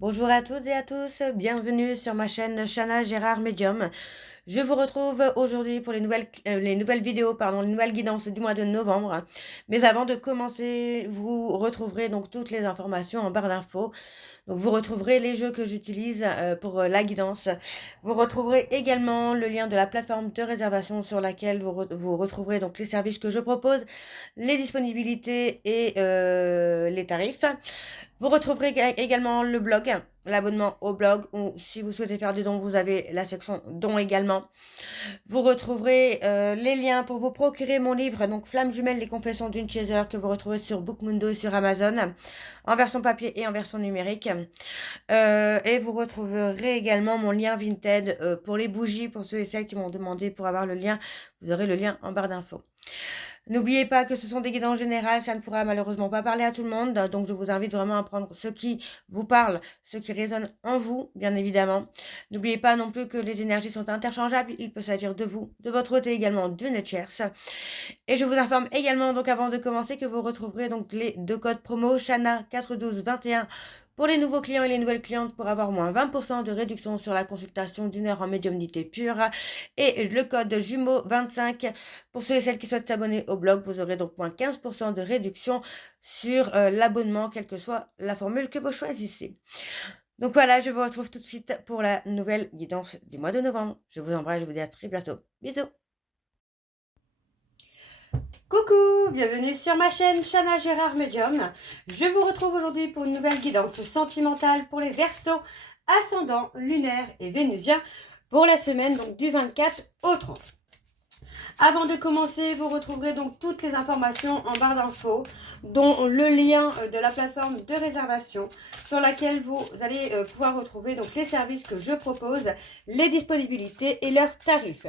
Bonjour à toutes et à tous, bienvenue sur ma chaîne Chana Gérard Medium. Je vous retrouve aujourd'hui pour les nouvelles vidéos, les nouvelles guidances du mois de novembre. Mais avant de commencer, vous retrouverez donc toutes les informations en barre d'infos. Donc vous retrouverez les jeux que j'utilise pour la guidance. Vous retrouverez également le lien de la plateforme de réservation sur laquelle vous retrouverez donc les services que je propose, les disponibilités et les tarifs. Vous retrouverez également le blog, l'abonnement au blog, ou si vous souhaitez faire des dons, vous avez la section dons également. Vous retrouverez les liens pour vous procurer mon livre, donc Flamme jumelle, les confessions d'une chaser, que vous retrouvez sur Bookmundo et sur Amazon, en version papier et en version numérique. Et vous retrouverez également mon lien Vinted pour les bougies, pour ceux et celles qui m'ont demandé pour avoir le lien. Vous aurez le lien en barre d'infos. N'oubliez pas que ce sont des guidances générales, ça ne pourra malheureusement pas parler à tout le monde, donc je vous invite vraiment à prendre ce qui vous parle, ce qui résonne en vous, bien évidemment. N'oubliez pas non plus que les énergies sont interchangeables, il peut s'agir de vous, de votre côté également d'une tierce. Et je vous informe également, donc avant de commencer, que vous retrouverez donc les deux codes promo Chana 41221 pour les nouveaux clients et les nouvelles clientes pour avoir moins 20% de réduction sur la consultation d'une heure en médiumnité pure. Et le code jumeau 25 pour ceux et celles qui souhaitent s'abonner au blog. Vous aurez donc moins 15% de réduction sur l'abonnement, quelle que soit la formule que vous choisissez. Donc voilà, je vous retrouve tout de suite pour la nouvelle guidance du mois de novembre. Je vous embrasse, je vous dis à très bientôt. Bisous. Coucou, bienvenue sur ma chaîne Chana Gérard Medium. Je vous retrouve aujourd'hui pour une nouvelle guidance sentimentale pour les Verseaux, ascendant, lunaire et vénusien pour la semaine donc du 24 au 30. Avant de commencer, vous retrouverez donc toutes les informations en barre d'infos, dont le lien de la plateforme de réservation sur laquelle vous allez pouvoir retrouver donc les services que je propose, les disponibilités et leurs tarifs.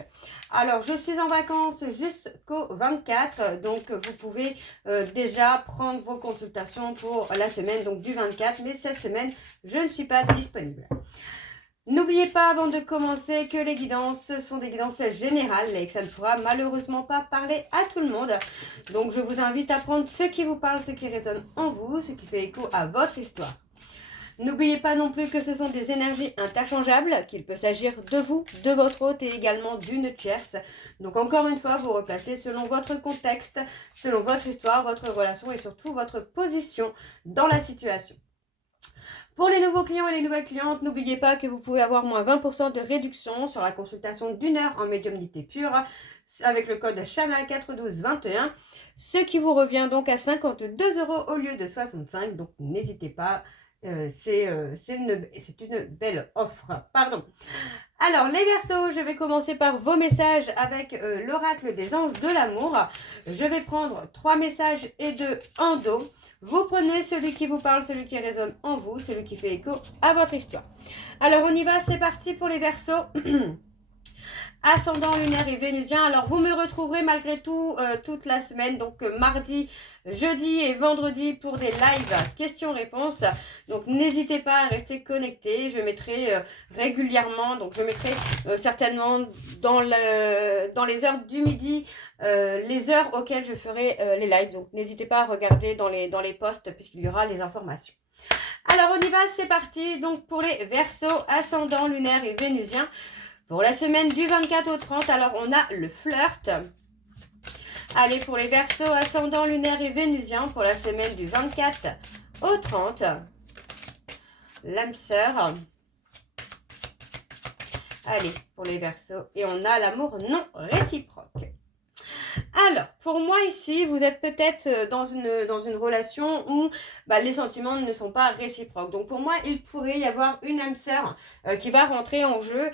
Alors, je suis en vacances jusqu'au 24, donc vous pouvez déjà prendre vos consultations pour la semaine donc du 24, mais cette semaine, je ne suis pas disponible. N'oubliez pas avant de commencer que les guidances sont des guidances générales et que ça ne pourra malheureusement pas parler à tout le monde. Donc je vous invite à prendre ce qui vous parle, ce qui résonne en vous, ce qui fait écho à votre histoire. N'oubliez pas non plus que ce sont des énergies interchangeables, qu'il peut s'agir de vous, de votre hôte et également d'une tierce. Donc encore une fois, vous replacez selon votre contexte, selon votre histoire, votre relation et surtout votre position dans la situation. Pour les nouveaux clients et les nouvelles clientes, n'oubliez pas que vous pouvez avoir moins 20% de réduction sur la consultation d'une heure en médiumnité pure avec le code CHANA41221, ce qui vous revient donc à 52 € au lieu de 65. Donc n'hésitez pas, c'est une belle offre. Pardon. Alors les Verseaux, je vais commencer par vos messages avec l'oracle des anges de l'amour. Je vais prendre 3 messages et 2 en dos. Vous prenez celui qui vous parle, celui qui résonne en vous, celui qui fait écho à votre histoire. Alors on y va, c'est parti pour les Verseaux. Ascendant lunaire et vénusien. Alors vous me retrouverez malgré tout toute la semaine, donc mardi, jeudi et vendredi pour des lives questions-réponses. Donc n'hésitez pas à rester connecté. Je mettrai régulièrement, donc je mettrai certainement dans les heures du midi les heures auxquelles je ferai les lives. Donc n'hésitez pas à regarder dans les posts puisqu'il y aura les informations. Alors on y va, c'est parti. Donc pour les Verseaux, ascendant lunaire et vénusien. Pour la semaine du 24 au 30, alors on a le flirt. Allez, pour les Verseaux, ascendant lunaire et vénusien, pour la semaine du 24 au 30, l'âme sœur. Allez, pour les Verseaux, et on a l'amour non réciproque. Alors, pour moi ici, vous êtes peut-être dans une relation où les sentiments ne sont pas réciproques. Donc pour moi, il pourrait y avoir une âme sœur qui va rentrer en jeu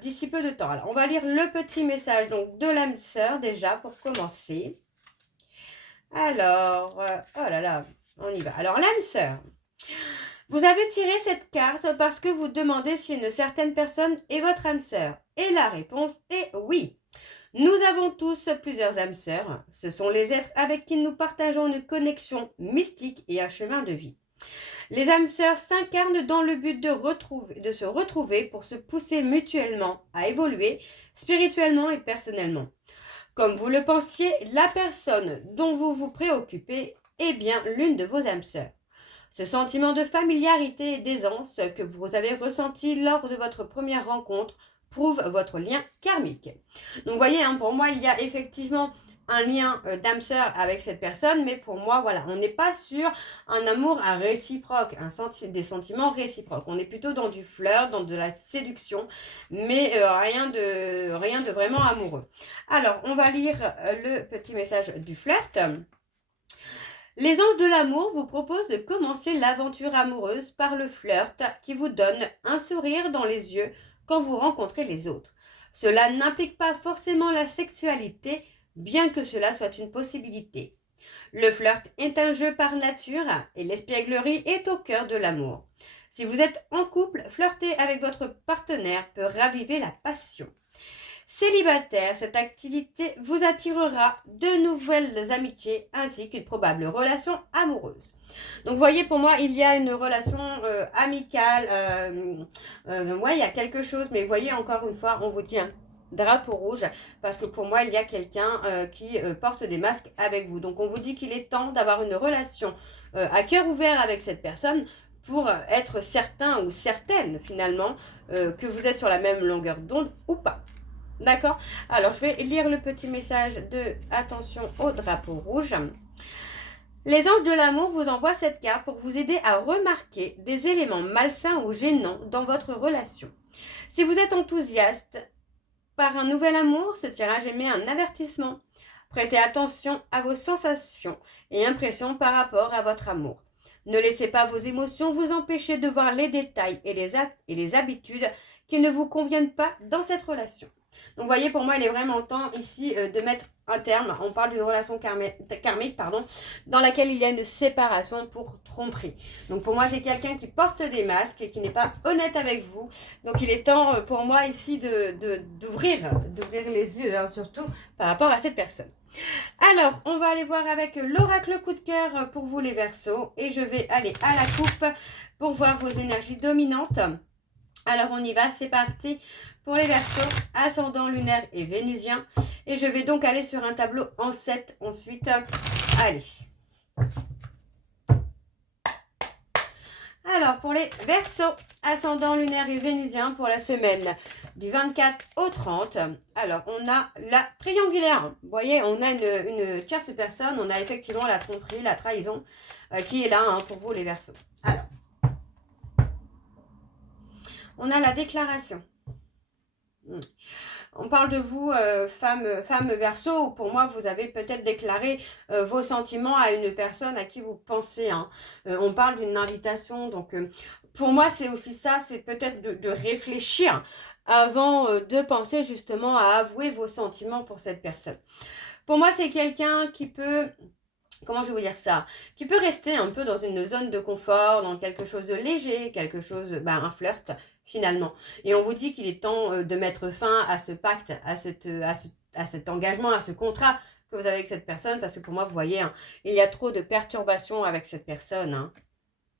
d'ici peu de temps. Alors, on va lire le petit message donc, de l'âme sœur déjà pour commencer. Alors, oh là là, on y va. Alors, l'âme sœur. Vous avez tiré cette carte parce que vous demandez si une certaine personne est votre âme sœur. Et la réponse est oui. Nous avons tous plusieurs âmes sœurs. Ce sont les êtres avec qui nous partageons une connexion mystique et un chemin de vie. Les âmes sœurs s'incarnent dans le but de se retrouver pour se pousser mutuellement à évoluer spirituellement et personnellement. Comme vous le pensiez, la personne dont vous vous préoccupez est bien l'une de vos âmes sœurs. Ce sentiment de familiarité et d'aisance que vous avez ressenti lors de votre première rencontre prouve votre lien karmique. Donc vous voyez, hein, pour moi, il y a effectivement un lien d'âme sœur avec cette personne, mais pour moi, voilà, on n'est pas sur un amour réciproque, des sentiments réciproques. On est plutôt dans du flirt, dans de la séduction, mais rien de vraiment amoureux. Alors, on va lire le petit message du flirt. Les anges de l'amour vous proposent de commencer l'aventure amoureuse par le flirt qui vous donne un sourire dans les yeux quand vous rencontrez les autres. Cela n'implique pas forcément la sexualité, bien que cela soit une possibilité. Le flirt est un jeu par nature et l'espièglerie est au cœur de l'amour. Si vous êtes en couple, flirter avec votre partenaire peut raviver la passion. Célibataire, cette activité vous attirera de nouvelles amitiés ainsi qu'une probable relation amoureuse. Donc, vous voyez, pour moi, il y a une relation amicale. Ouais, il y a quelque chose, mais vous voyez, encore une fois, on vous dit un drapeau rouge parce que pour moi, il y a quelqu'un qui porte des masques avec vous. Donc, on vous dit qu'il est temps d'avoir une relation à cœur ouvert avec cette personne pour être certain ou certaine, finalement, que vous êtes sur la même longueur d'onde ou pas. D'accord? Alors, je vais lire le petit message de attention au drapeau rouge. Les anges de l'amour vous envoient cette carte pour vous aider à remarquer des éléments malsains ou gênants dans votre relation. Si vous êtes enthousiaste par un nouvel amour, ce tirage émet un avertissement. Prêtez attention à vos sensations et impressions par rapport à votre amour. Ne laissez pas vos émotions vous empêcher de voir les détails et les actes et les habitudes qui ne vous conviennent pas dans cette relation. Donc, vous voyez, pour moi, il est vraiment temps ici de mettre un terme. On parle d'une relation karmique, dans laquelle il y a une séparation pour tromperie. Donc, pour moi, j'ai quelqu'un qui porte des masques et qui n'est pas honnête avec vous. Donc, il est temps pour moi ici d'ouvrir les yeux, hein, surtout par rapport à cette personne. Alors, on va aller voir avec l'oracle coup de cœur pour vous les Verseaux. Et je vais aller à la coupe pour voir vos énergies dominantes. Alors, on y va, c'est parti pour les Verseaux, ascendant lunaire et vénusien. Et je vais donc aller sur un tableau en 7 ensuite. Allez. Alors, pour les Verseaux, ascendant lunaire et vénusien pour la semaine du 24 au 30. Alors, on a la triangulaire. Vous voyez, on a une tierce personne. On a effectivement la tromperie, la trahison qui est là hein, pour vous les Verseaux. Alors, on a la déclaration. On parle de vous, femme Verseau, où pour moi, vous avez peut-être déclaré vos sentiments à une personne à qui vous pensez. Hein. On parle d'une invitation, donc pour moi, c'est aussi ça, c'est peut-être de réfléchir avant de penser justement à avouer vos sentiments pour cette personne. Pour moi, c'est quelqu'un qui peut... Comment je vais vous dire ça? Qui peut rester un peu dans une zone de confort, dans quelque chose de léger, quelque chose, un flirt finalement. Et on vous dit qu'il est temps de mettre fin à ce pacte, à cet engagement, à ce contrat que vous avez avec cette personne. Parce que pour moi, vous voyez, hein, il y a trop de perturbations avec cette personne. Hein.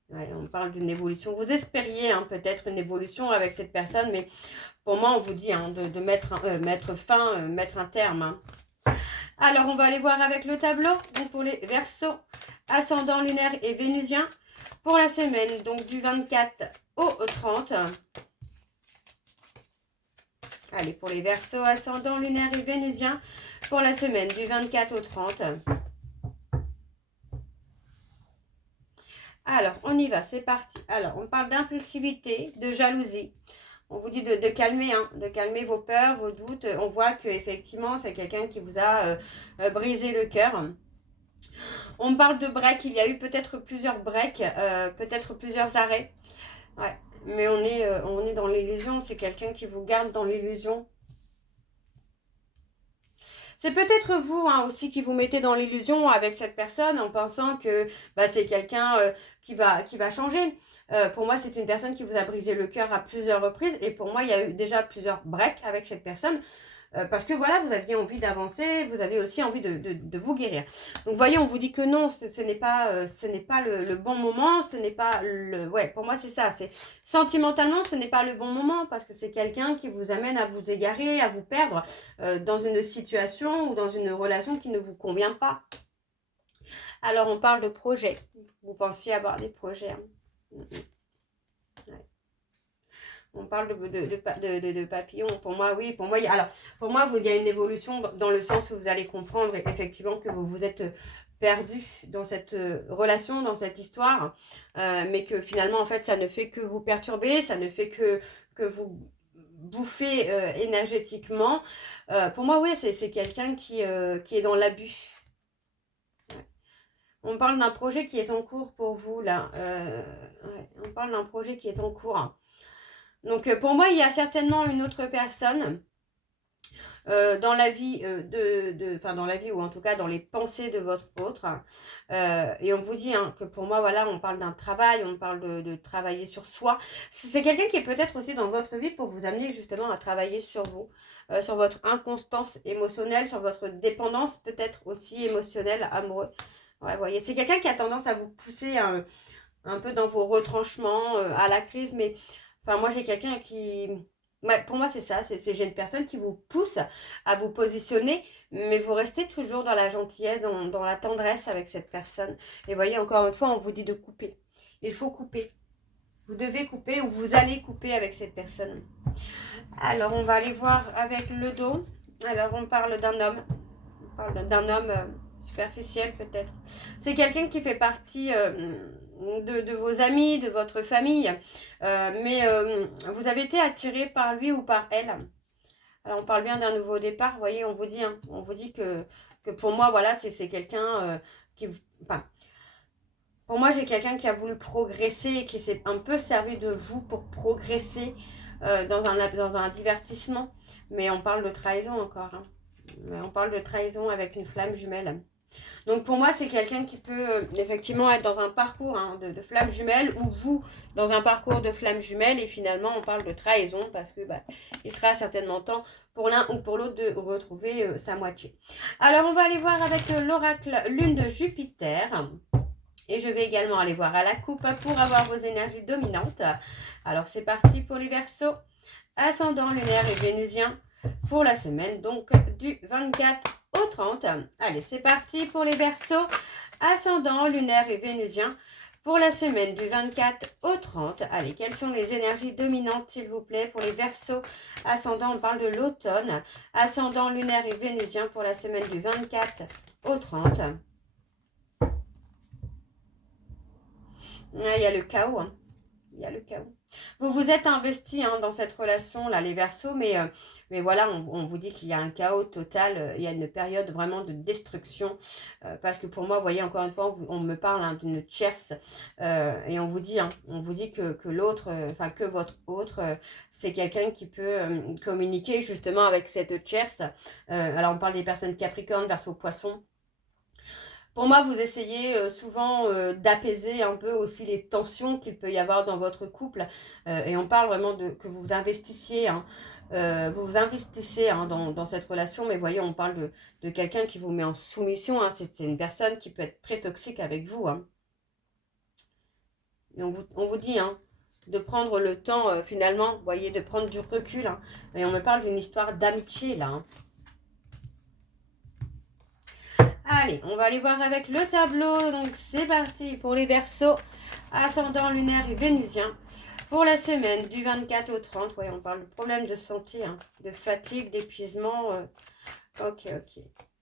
Ouais, on parle d'une évolution. Vous espériez hein, peut-être une évolution avec cette personne. Mais pour moi, on vous dit hein, de mettre fin, mettre un terme. Hein. Alors, on va aller voir avec le tableau. Donc, pour les Verseaux, ascendant lunaire et vénusien. Pour la semaine, donc du 24 au 30. Allez, pour les Verseaux, ascendant lunaire et vénusien. Pour la semaine du 24 au 30. Alors, on y va, c'est parti. Alors, on parle d'impulsivité, de jalousie. On vous dit de calmer, hein, de calmer vos peurs, vos doutes. On voit qu'effectivement, c'est quelqu'un qui vous a brisé le cœur. On parle de break. Il y a eu peut-être plusieurs breaks, peut-être plusieurs arrêts. Ouais, mais on est dans l'illusion. C'est quelqu'un qui vous garde dans l'illusion. C'est peut-être vous hein, aussi qui vous mettez dans l'illusion avec cette personne en pensant que c'est quelqu'un qui va changer. Pour moi, c'est une personne qui vous a brisé le cœur à plusieurs reprises. Et pour moi, il y a eu déjà plusieurs breaks avec cette personne. Parce que voilà, vous aviez envie d'avancer, vous avez aussi envie de vous guérir. Donc, vous voyez, on vous dit que non, ce n'est pas le bon moment, ce n'est pas le... Ouais, pour moi, c'est ça. C'est sentimentalement, ce n'est pas le bon moment parce que c'est quelqu'un qui vous amène à vous égarer, à vous perdre dans une situation ou dans une relation qui ne vous convient pas. Alors, on parle de projets. Vous pensiez avoir des projets. Hein. Ouais. On parle de papillons. Pour moi, oui. Pour moi, il y a une évolution dans le sens où vous allez comprendre effectivement que vous vous êtes perdu dans cette relation, dans cette histoire, mais que finalement, en fait, ça ne fait que vous perturber, ça ne fait que vous bouffer énergétiquement. Pour moi, oui, c'est quelqu'un qui est dans l'abus. Ouais. On parle d'un projet qui est en cours pour vous, là. Ouais, on parle d'un projet qui est en cours. Donc, pour moi, il y a certainement une autre personne dans la vie dans la vie ou en tout cas dans les pensées de votre autre. Et on vous dit hein, que pour moi, voilà, on parle d'un travail, on parle de travailler sur soi. C'est quelqu'un qui est peut-être aussi dans votre vie pour vous amener justement à travailler sur vous, sur votre inconstance émotionnelle, sur votre dépendance peut-être aussi émotionnelle, amoureux. Ouais, vous voyez, c'est quelqu'un qui a tendance à vous pousser un peu dans vos retranchements, à la crise, mais enfin, moi j'ai quelqu'un qui... Ouais, pour moi c'est ça, j'ai une personne qui vous pousse à vous positionner, mais vous restez toujours dans la gentillesse, dans la tendresse avec cette personne. Et vous voyez, encore une fois, on vous dit de couper. Il faut couper. Vous devez couper ou vous allez couper avec cette personne. Alors, on va aller voir avec le dos. Alors, on parle d'un homme. On parle d'un homme superficiel peut-être. C'est quelqu'un qui fait partie de vos amis, de votre famille. Mais vous avez été attiré par lui ou par elle. Alors, on parle bien d'un nouveau départ. Vous voyez, on vous dit que pour moi, voilà, c'est quelqu'un qui... Enfin, pour moi, j'ai quelqu'un qui a voulu progresser et qui s'est un peu servi de vous pour progresser dans un divertissement. Mais on parle de trahison encore. Hein. On parle de trahison avec une flamme jumelle. Donc pour moi, c'est quelqu'un qui peut effectivement être dans un parcours hein, de flamme jumelle ou vous dans un parcours de flamme jumelle et finalement on parle de trahison parce que il sera certainement temps pour l'un ou pour l'autre de retrouver sa moitié. Alors on va aller voir avec l'oracle lune de Jupiter. Et je vais également aller voir à la coupe pour avoir vos énergies dominantes. Alors c'est parti pour les Verseaux, ascendant lunaire et vénusien pour la semaine donc du 24 au 30. Allez, c'est parti pour les Verseaux, ascendant lunaire et vénusien pour la semaine du 24 au 30. Allez, quelles sont les énergies dominantes s'il vous plaît pour les Verseaux, ascendant, on parle de l'automne, ascendant lunaire et vénusien pour la semaine du 24 au 30. Il y a le chaos. Hein. Il y a le chaos. Vous vous êtes investi hein, dans cette relation-là, les Verseaux, mais voilà, on vous dit qu'il y a un chaos total. Il y a une période vraiment de destruction. Parce que pour moi, vous voyez, encore une fois, on me parle hein, d'une tierce. Et on vous dit que l'autre, que votre autre, c'est quelqu'un qui peut communiquer justement avec cette tierce. Alors, on parle des personnes Capricorne, Verseau, Poisson. Pour moi, vous essayez souvent d'apaiser un peu aussi les tensions qu'il peut y avoir dans votre couple. Et on parle vraiment de que vous investissiez, hein, dans cette relation. Mais voyez, on parle de quelqu'un qui vous met en soumission. Hein. C'est une personne qui peut être très toxique avec vous. Hein. Et on vous dit hein, de prendre le temps, finalement, voyez, de prendre du recul. Hein. Et on me parle d'une histoire d'amitié, là. Hein. Allez, on va aller voir avec le tableau. Donc, c'est parti pour les Verseaux, ascendant lunaire et vénusien. Pour la semaine du 24 au 30, ouais, on parle de problèmes de santé, hein, de fatigue, d'épuisement. Ok.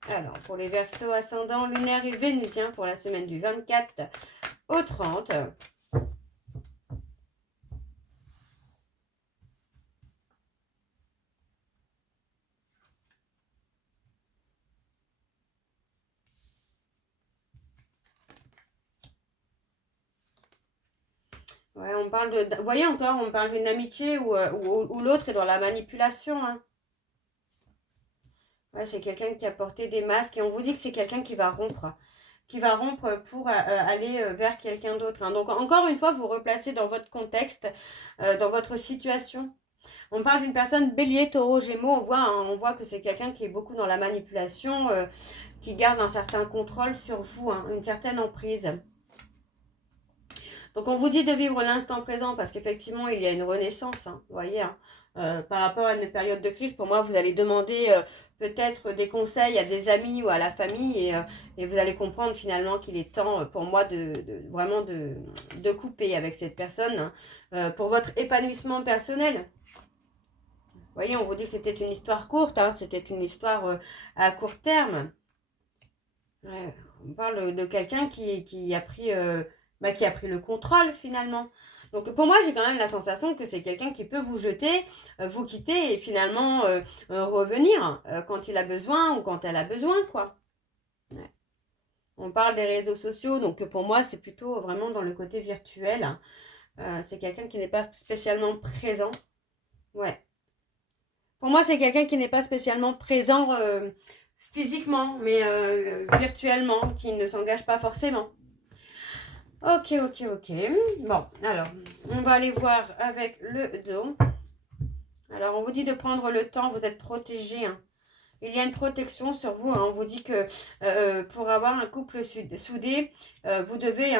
Alors, pour les Verseaux, ascendant lunaire et vénusien, pour la semaine du 24 au 30. Ouais, on parle de... Vous voyez encore, on parle d'une amitié où l'autre est dans la manipulation. Hein. Ouais, c'est quelqu'un qui a porté des masques et on vous dit que c'est quelqu'un qui va rompre. Qui va rompre pour aller vers quelqu'un d'autre. Hein. Donc, encore une fois, vous replacez dans votre contexte, dans votre situation. On parle d'une personne bélier, taureau, gémeaux. On voit que c'est quelqu'un qui est beaucoup dans la manipulation, qui garde un certain contrôle sur vous, hein, une certaine emprise. Donc on vous dit de vivre l'instant présent parce qu'effectivement il y a une renaissance, hein, vous voyez, hein, par rapport à une période de crise. Pour moi, vous allez demander peut-être des conseils à des amis ou à la famille et vous allez comprendre finalement qu'il est temps pour moi vraiment de couper avec cette personne pour votre épanouissement personnel. Vous voyez, on vous dit que c'était une histoire courte, hein, c'était une histoire à court terme. Ouais, on parle de quelqu'un qui a pris le contrôle finalement. Donc pour moi, j'ai quand même la sensation que c'est quelqu'un qui peut vous jeter, vous quitter et finalement revenir quand il a besoin ou quand elle a besoin, quoi. Ouais. On parle des réseaux sociaux, donc pour moi, c'est plutôt vraiment dans le côté virtuel. C'est quelqu'un qui n'est pas spécialement présent. Ouais. Pour moi, c'est quelqu'un qui n'est pas spécialement présent physiquement, mais virtuellement, qui ne s'engage pas forcément. Ok. Bon, alors, on va aller voir avec le dos. Alors, on vous dit de prendre le temps, vous êtes protégé. Hein. Il y a une protection sur vous. Hein. On vous dit que pour avoir un couple soudé, vous devez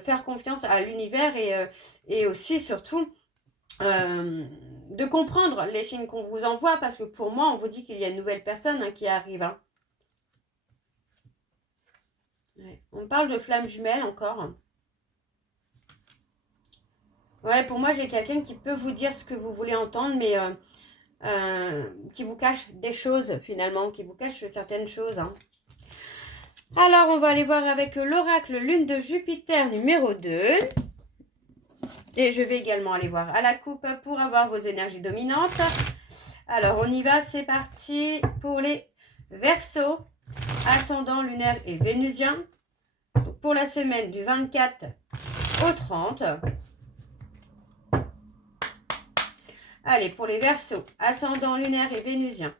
faire confiance à l'univers et aussi, surtout, de comprendre les signes qu'on vous envoie. Parce que pour moi, on vous dit qu'il y a une nouvelle personne qui arrive. Hein. Ouais. On parle de flamme jumelle encore. Ouais, pour moi, j'ai quelqu'un qui peut vous dire ce que vous voulez entendre, mais qui vous cache des choses, finalement, qui vous cache certaines choses. Hein. Alors, on va aller voir avec l'oracle Lune de Jupiter numéro 2. Et je vais également aller voir à la coupe pour avoir vos énergies dominantes. Alors, on y va, c'est parti pour les Verseaux, ascendant lunaire et vénusien. Donc, pour la semaine du 24 au 30. Allez, pour les Verseaux, ascendant lunaire et vénusien,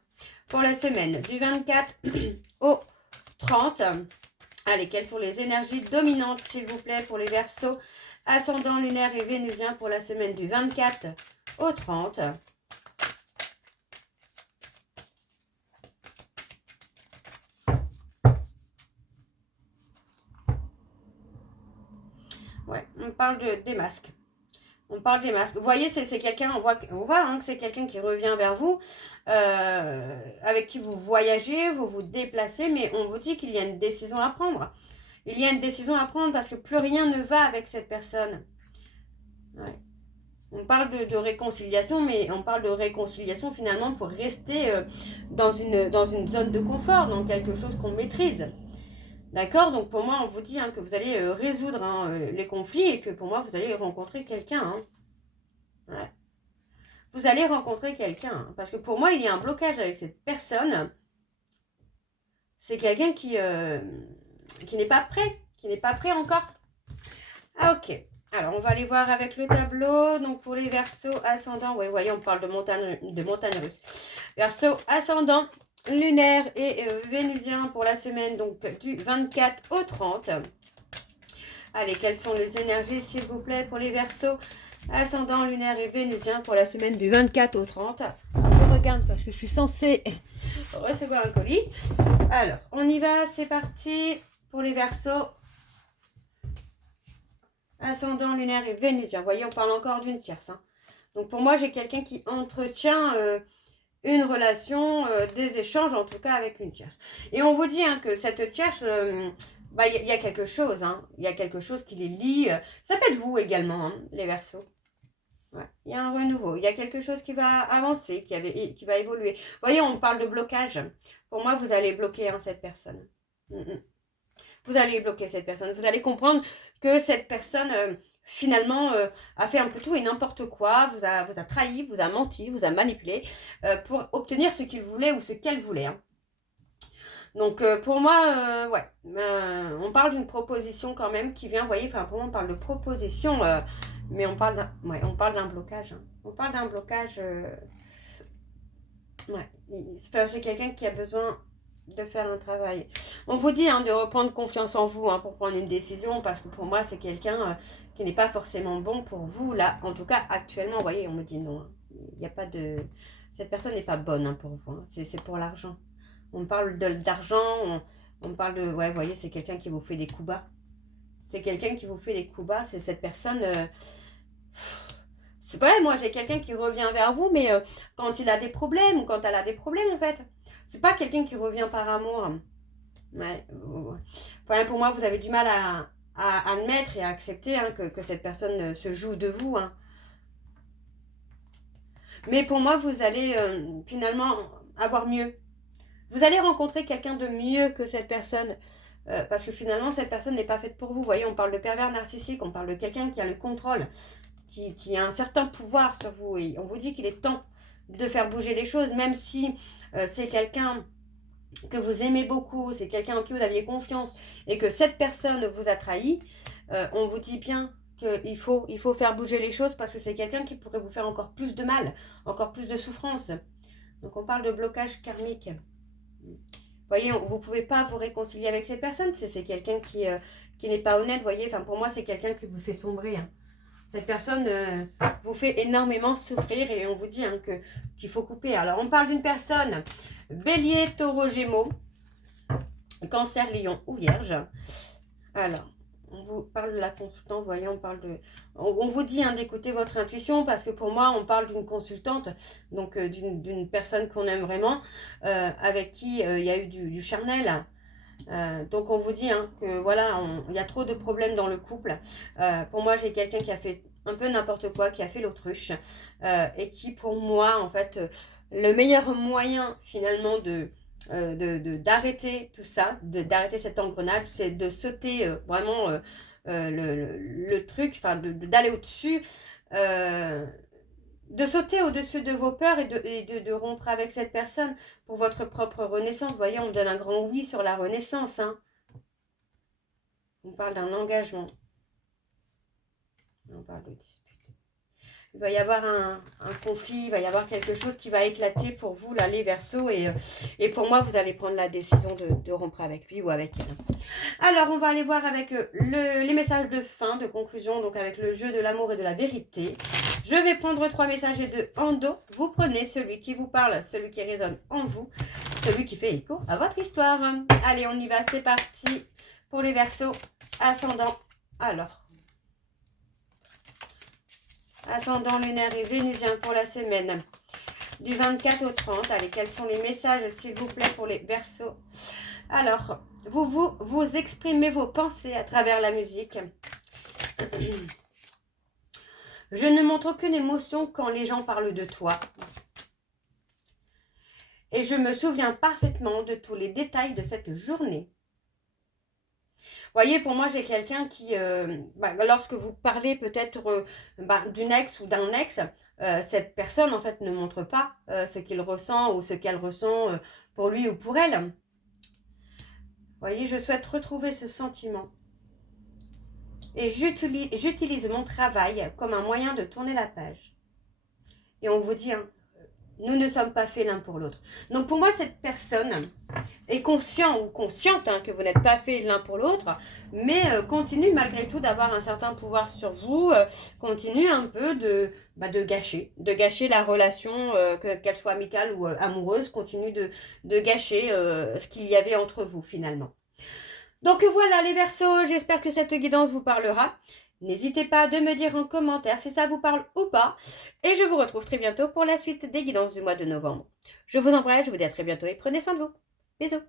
pour la semaine du 24 au 30. Allez, quelles sont les énergies dominantes, s'il vous plaît, pour les Verseaux, ascendant lunaire et vénusien, pour la semaine du 24 au 30. Ouais, on parle des masques. On parle des masques. Vous voyez, c'est quelqu'un, on voit que c'est quelqu'un qui revient vers vous, avec qui vous voyagez, vous vous déplacez, mais on vous dit qu'il y a une décision à prendre. Il y a une décision à prendre parce que plus rien ne va avec cette personne. Ouais. On parle de réconciliation, mais on parle de réconciliation finalement pour rester dans une zone de confort, dans quelque chose qu'on maîtrise. D'accord? Donc pour moi, on vous dit que vous allez résoudre les conflits et que pour moi, vous allez rencontrer quelqu'un. Hein. Ouais. Vous allez rencontrer quelqu'un. Hein, parce que pour moi, il y a un blocage avec cette personne. C'est quelqu'un qui n'est pas prêt. Qui n'est pas prêt encore. Ah, ok. Alors, on va aller voir avec le tableau. Donc, pour les Verseaux ascendants. Oui, voyez, on parle de montagne russe. Verseaux ascendant lunaire et vénusien pour la semaine donc du 24 au 30. Allez, quelles sont les énergies, s'il vous plaît, pour les Verseaux ascendant lunaire et vénusien pour la semaine du 24 au 30. Je regarde parce que je suis censée recevoir un colis. Alors, on y va, c'est parti pour les Verseaux ascendant lunaire et vénusien. Vous voyez, on parle encore d'une tierce. Hein. Donc, pour moi, j'ai quelqu'un qui entretient une relation, des échanges, en tout cas, avec une tierce. Et on vous dit que cette tierce... il y a quelque chose, hein. Il y a quelque chose qui les lie. Ça peut être vous également, hein, les Verseaux. Ouais. Il y a un renouveau. Il y a quelque chose qui va avancer, qui va évoluer. Vous voyez, on parle de blocage. Pour moi, vous allez bloquer cette personne. Vous allez bloquer cette personne. Vous allez comprendre que cette personne, finalement, a fait un peu tout et n'importe quoi. Vous a trahi, vous a menti, vous a manipulé pour obtenir ce qu'il voulait ou ce qu'elle voulait. Hein. Donc pour moi, ouais, on parle d'une proposition quand même qui vient, vous voyez, pour moi on parle de proposition, mais on parle d'un blocage. Hein. On parle d'un blocage, ouais, c'est quelqu'un qui a besoin de faire un travail. On vous dit de reprendre confiance en vous pour prendre une décision, parce que pour moi c'est quelqu'un qui n'est pas forcément bon pour vous, là, en tout cas actuellement, vous voyez, on me dit non, il n'y a pas de... Cette personne n'est pas bonne pour vous, c'est pour l'argent. On parle d'argent, on parle de... Ouais, vous voyez, c'est quelqu'un qui vous fait des coups bas. C'est quelqu'un qui vous fait les coups bas. C'est cette personne... c'est vrai, moi j'ai quelqu'un qui revient vers vous, mais quand il a des problèmes ou quand elle a des problèmes en fait. C'est pas quelqu'un qui revient par amour. Ouais. Enfin, pour moi, vous avez du mal à admettre et à accepter hein, que cette personne se joue de vous. Hein. Mais pour moi, vous allez finalement avoir mieux. Vous allez rencontrer quelqu'un de mieux que cette personne. Parce que finalement, cette personne n'est pas faite pour vous. Vous voyez, on parle de pervers narcissique, on parle de quelqu'un qui a le contrôle, qui a un certain pouvoir sur vous. Et on vous dit qu'il est temps de faire bouger les choses, même si c'est quelqu'un que vous aimez beaucoup, c'est quelqu'un en qui vous aviez confiance et que cette personne vous a trahi, on vous dit bien qu'il faut faire bouger les choses parce que c'est quelqu'un qui pourrait vous faire encore plus de mal, encore plus de souffrance. Donc on parle de blocage karmique. Vous voyez, vous ne pouvez pas vous réconcilier avec cette personne, c'est quelqu'un qui n'est pas honnête, vous voyez. Enfin, pour moi, c'est quelqu'un qui vous fait sombrer. Hein. Cette personne vous fait énormément souffrir et on vous dit hein, qu'il faut couper. Alors, on parle d'une personne, Bélier, Taureau, Gémeaux, Cancer, Lion ou Vierge. Alors, on vous parle de la consultante, vous voyez, on parle de... On vous dit hein, d'écouter votre intuition parce que pour moi, on parle d'une consultante, donc d'une personne qu'on aime vraiment, avec qui il y a eu du charnel. Donc on vous dit hein, que voilà, il y a trop de problèmes dans le couple. Pour moi, j'ai quelqu'un qui a fait un peu n'importe quoi, qui a fait l'autruche et qui pour moi, en fait, le meilleur moyen finalement d'arrêter tout ça, d'arrêter cet engrenage, c'est de sauter vraiment le truc, enfin d'aller au-dessus, de sauter au-dessus de vos peurs et de rompre avec cette personne pour votre propre renaissance. Vous voyez, on me donne un grand oui sur la renaissance. Hein. On parle d'un engagement. On parle de dispute. Il va y avoir un conflit, il va y avoir quelque chose qui va éclater pour vous, là, les Verseaux. Et pour moi, vous allez prendre la décision de rompre avec lui ou avec elle. Alors, on va aller voir avec les messages de fin, de conclusion, donc avec le jeu de l'amour et de la vérité. Je vais prendre 3 messages de Ando. Vous prenez celui qui vous parle, celui qui résonne en vous, celui qui fait écho à votre histoire. Allez, on y va, c'est parti pour les Verseaux. Ascendant, alors... Ascendant lunaire et vénusien pour la semaine du 24 au 30. Allez, quels sont les messages, s'il vous plaît, pour les Verseaux? Alors, vous exprimez vos pensées à travers la musique. Je ne montre aucune émotion quand les gens parlent de toi. Et je me souviens parfaitement de tous les détails de cette journée. Vous voyez, pour moi, j'ai quelqu'un qui, lorsque vous parlez peut-être d'une ex ou d'un ex, cette personne, en fait, ne montre pas ce qu'il ressent ou ce qu'elle ressent pour lui ou pour elle. Vous voyez, je souhaite retrouver ce sentiment. Et j'utilise mon travail comme un moyen de tourner la page. Et on vous dit, hein, nous ne sommes pas faits l'un pour l'autre. Donc pour moi, cette personne est conscient ou consciente hein, que vous n'êtes pas faits l'un pour l'autre, mais continue malgré tout d'avoir un certain pouvoir sur vous, continue un peu de gâcher la relation, qu'elle soit amicale ou amoureuse, continue de gâcher ce qu'il y avait entre vous finalement. Donc voilà les Verseaux, j'espère que cette guidance vous parlera. N'hésitez pas de me dire en commentaire si ça vous parle ou pas. Et je vous retrouve très bientôt pour la suite des guidances du mois de novembre. Je vous embrasse, je vous dis à très bientôt et prenez soin de vous. Bisous.